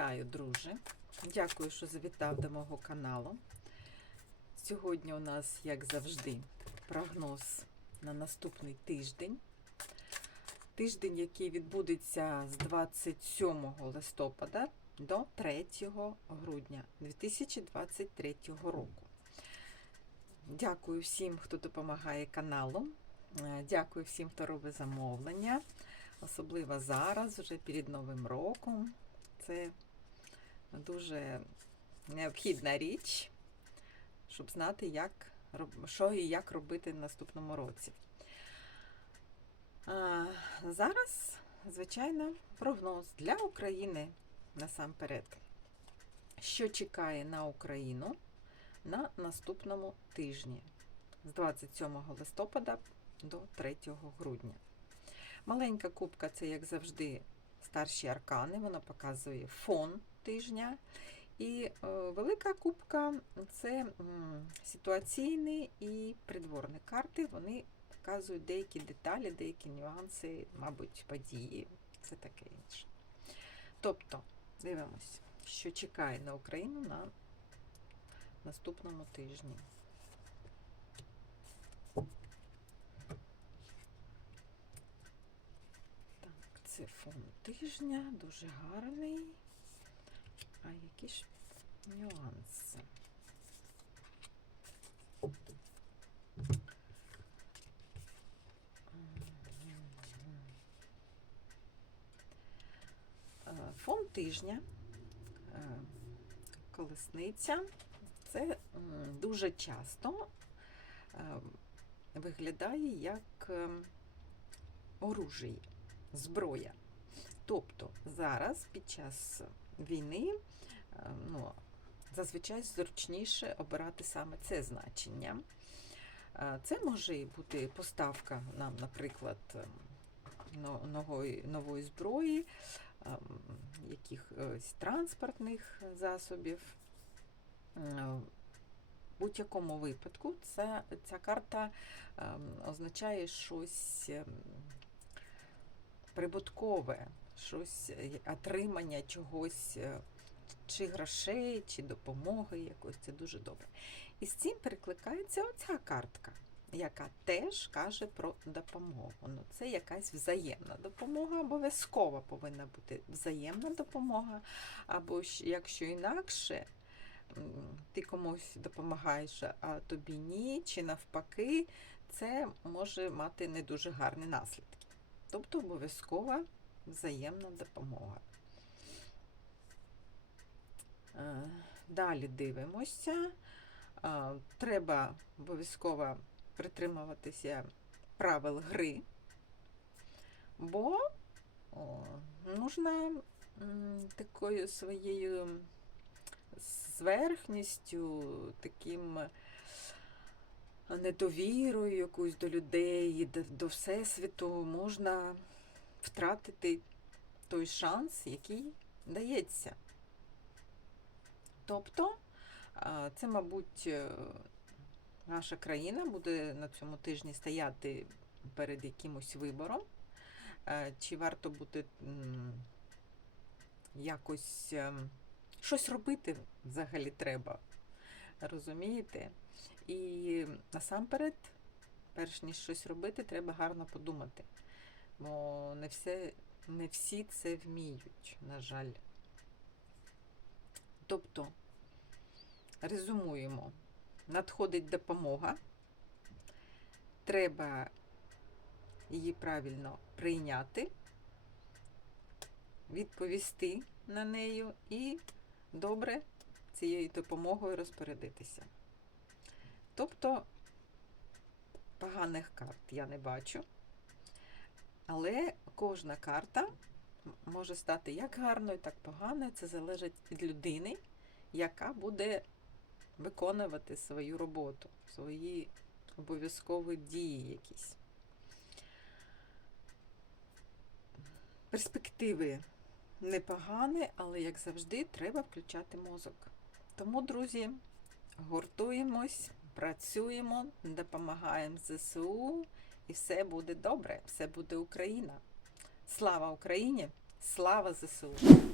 Вітаю, друже! Дякую, що завітав до мого каналу. Сьогодні у нас, як завжди, прогноз на наступний тиждень. Тиждень, який відбудеться з 27 листопада до 3 грудня 2023 року. Дякую всім, хто допомагає каналу. Е, Дякую всім, хто робить замовлення. Особливо зараз, вже перед Новим роком. Це дуже необхідна річ, щоб знати, як, що і як робити в наступному році. А, зараз, звичайно, прогноз для України насамперед. Що чекає на Україну на наступному тижні з 27 листопада до 3 грудня. Маленька кубка це, як завжди, старші аркани, вона показує фон тижня. І е, велика кубка це ситуаційні і придворні карти. Вони показують деякі деталі, деякі нюанси, мабуть, події, все таке інше. Тобто, дивимось, що чекає на Україну на наступному тижні. Так, це фон тижня, дуже гарний. А які ж нюанси? Е, Фон тижня, е, колесниця. Це дуже часто е, виглядає як оружие, зброя. Тобто зараз під час війни е, ну, зазвичай зручніше обирати саме це значення. Е, Це може бути поставка нам, наприклад, ем, нової, нової зброї, ем, якихось транспортних засобів. Е, В будь-якому випадку ця, ця карта ем, означає щось ем, прибуткове, щось е, отримання чогось, е, чи грошей, чи допомоги якось. Це дуже добре. І з цим перекликається оця картка, яка теж каже про допомогу. Ну, це якась взаємна допомога, обов'язково повинна бути взаємна допомога, або якщо інакше. Ти комусь допомагаєш, а тобі ні, чи навпаки, це може мати не дуже гарні наслідки. Тобто обов'язкова взаємна допомога. Е, Далі дивимося. Е, Треба обов'язково притримуватися правил гри, бо о, нужно м, такою своєю зверхністю, таким недовірою якусь до людей, до всесвіту можна втратити той шанс, який дається. Тобто, це, мабуть, е, наша країна буде на цьому тижні стояти перед якимось вибором, Е, чи варто буде якось щось робити взагалі треба. Розумієте? І насамперед, перш ніж щось робити, треба гарно подумати. Бо не, все, не всі це вміють, на жаль. Тобто, резюмуємо, надходить допомога, треба її правильно прийняти, відповісти на неї і добре цією допомогою розпорядитися. Тобто поганих карт я не бачу, але кожна карта може стати як гарною, так поганою. Це залежить від людини, яка буде виконувати свою роботу, свої обов'язкові дії якісь. Перспективи непогані, але, як завжди, треба включати мозок. Тому, друзі, гуртуємось, працюємо, допомагаємо ЗСУ, і все буде добре, все буде Україна. Слава Україні! Слава ЗСУ!